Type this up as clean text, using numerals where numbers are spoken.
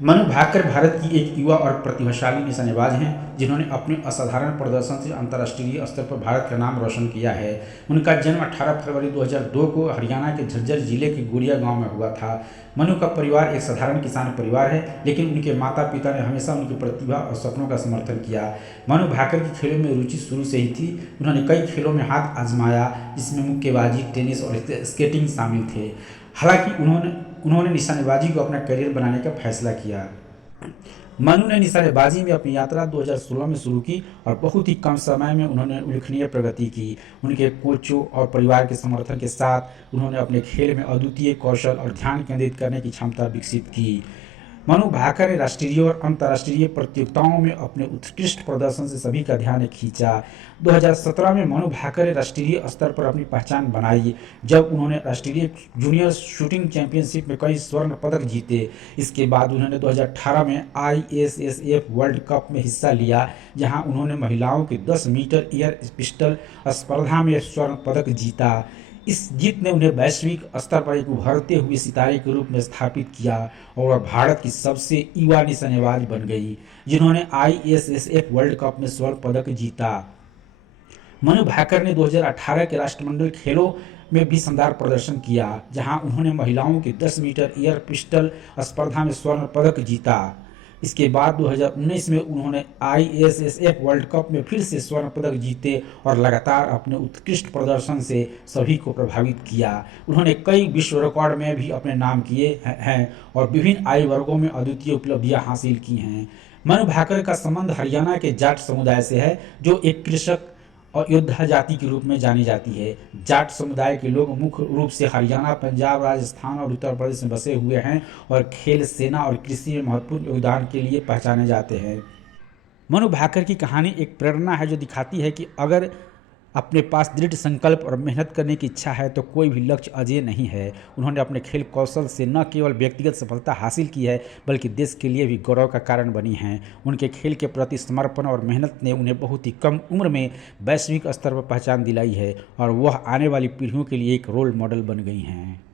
मनु भाकर भारत की एक युवा और प्रतिभाशाली निशानेबाज हैं जिन्होंने अपने असाधारण प्रदर्शन से अंतर्राष्ट्रीय स्तर पर भारत का नाम रोशन किया है। उनका जन्म 18 फरवरी 2002 को हरियाणा के झज्जर जिले के गुड़िया गांव में हुआ था। मनु का परिवार एक साधारण किसान परिवार है, लेकिन उनके माता पिता ने हमेशा उनकी प्रतिभा और सपनों का समर्थन किया। मनु भाकर की खेलों में रुचि शुरू से ही थी। उन्होंने कई खेलों में हाथ आजमाया, जिसमें मुक्केबाजी, टेनिस और स्केटिंग शामिल थे। हालांकि उन्होंने उन्होंने निशानेबाजी को अपना करियर बनाने का फैसला किया। मनु ने निशानेबाजी में अपनी यात्रा 2016 में शुरू की और बहुत ही कम समय में उन्होंने उल्लेखनीय प्रगति की। उनके कोचों और परिवार के समर्थन के साथ उन्होंने अपने खेल में अद्वितीय कौशल और ध्यान केंद्रित करने की क्षमता विकसित की। मनु भाकर ने राष्ट्रीय और अंतर्राष्ट्रीय प्रतियोगिताओं में अपने उत्कृष्ट प्रदर्शन से सभी का ध्यान खींचा। 2017 में मनु भाकर ने राष्ट्रीय स्तर पर अपनी पहचान बनाई, जब उन्होंने राष्ट्रीय जूनियर शूटिंग चैंपियनशिप में कई स्वर्ण पदक जीते। इसके बाद उन्होंने 2018 में ISSF वर्ल्ड कप में हिस्सा लिया, जहां उन्होंने महिलाओं के 10 मीटर एयर पिस्टल स्पर्धा में स्वर्ण पदक जीता। इस जीत ने उन्हें वैश्विक स्तर पर एक उभरते हुए सितारे के रूप में स्थापित किया और वह भारत की सबसे युवा निशानेबाज बन गई जिन्होंने ISSF वर्ल्ड कप में स्वर्ण पदक जीता। मनु भाकर ने 2018 के राष्ट्रमंडल खेलों में भी शानदार प्रदर्शन किया, जहां उन्होंने महिलाओं के 10 मीटर एयर पिस्टल स्पर्धा में स्वर्ण पदक जीता। इसके बाद 2019 में उन्होंने ISSF वर्ल्ड कप में फिर से स्वर्ण पदक जीते और लगातार अपने उत्कृष्ट प्रदर्शन से सभी को प्रभावित किया। उन्होंने कई विश्व रिकॉर्ड में भी अपने नाम किए हैं और विभिन्न आयु वर्गों में अद्वितीय उपलब्धियां हासिल की हैं। मनु भाकर का संबंध हरियाणा के जाट समुदाय से है, जो एक कृषक और योद्धा जाति के रूप में जानी जाती है। जाट समुदाय के लोग मुख्य रूप से हरियाणा, पंजाब, राजस्थान और उत्तर प्रदेश में बसे हुए हैं और खेल, सेना और कृषि में महत्वपूर्ण योगदान के लिए पहचाने जाते हैं। मनु भाकर की कहानी एक प्रेरणा है जो दिखाती है कि अगर अपने पास दृढ़ संकल्प और मेहनत करने की इच्छा है तो कोई भी लक्ष्य अजेय नहीं है। उन्होंने अपने खेल कौशल से न केवल व्यक्तिगत सफलता हासिल की है, बल्कि देश के लिए भी गौरव का कारण बनी हैं। उनके खेल के प्रति समर्पण और मेहनत ने उन्हें बहुत ही कम उम्र में वैश्विक स्तर पर पहचान दिलाई है और वह आने वाली पीढ़ियों के लिए एक रोल मॉडल बन गई हैं।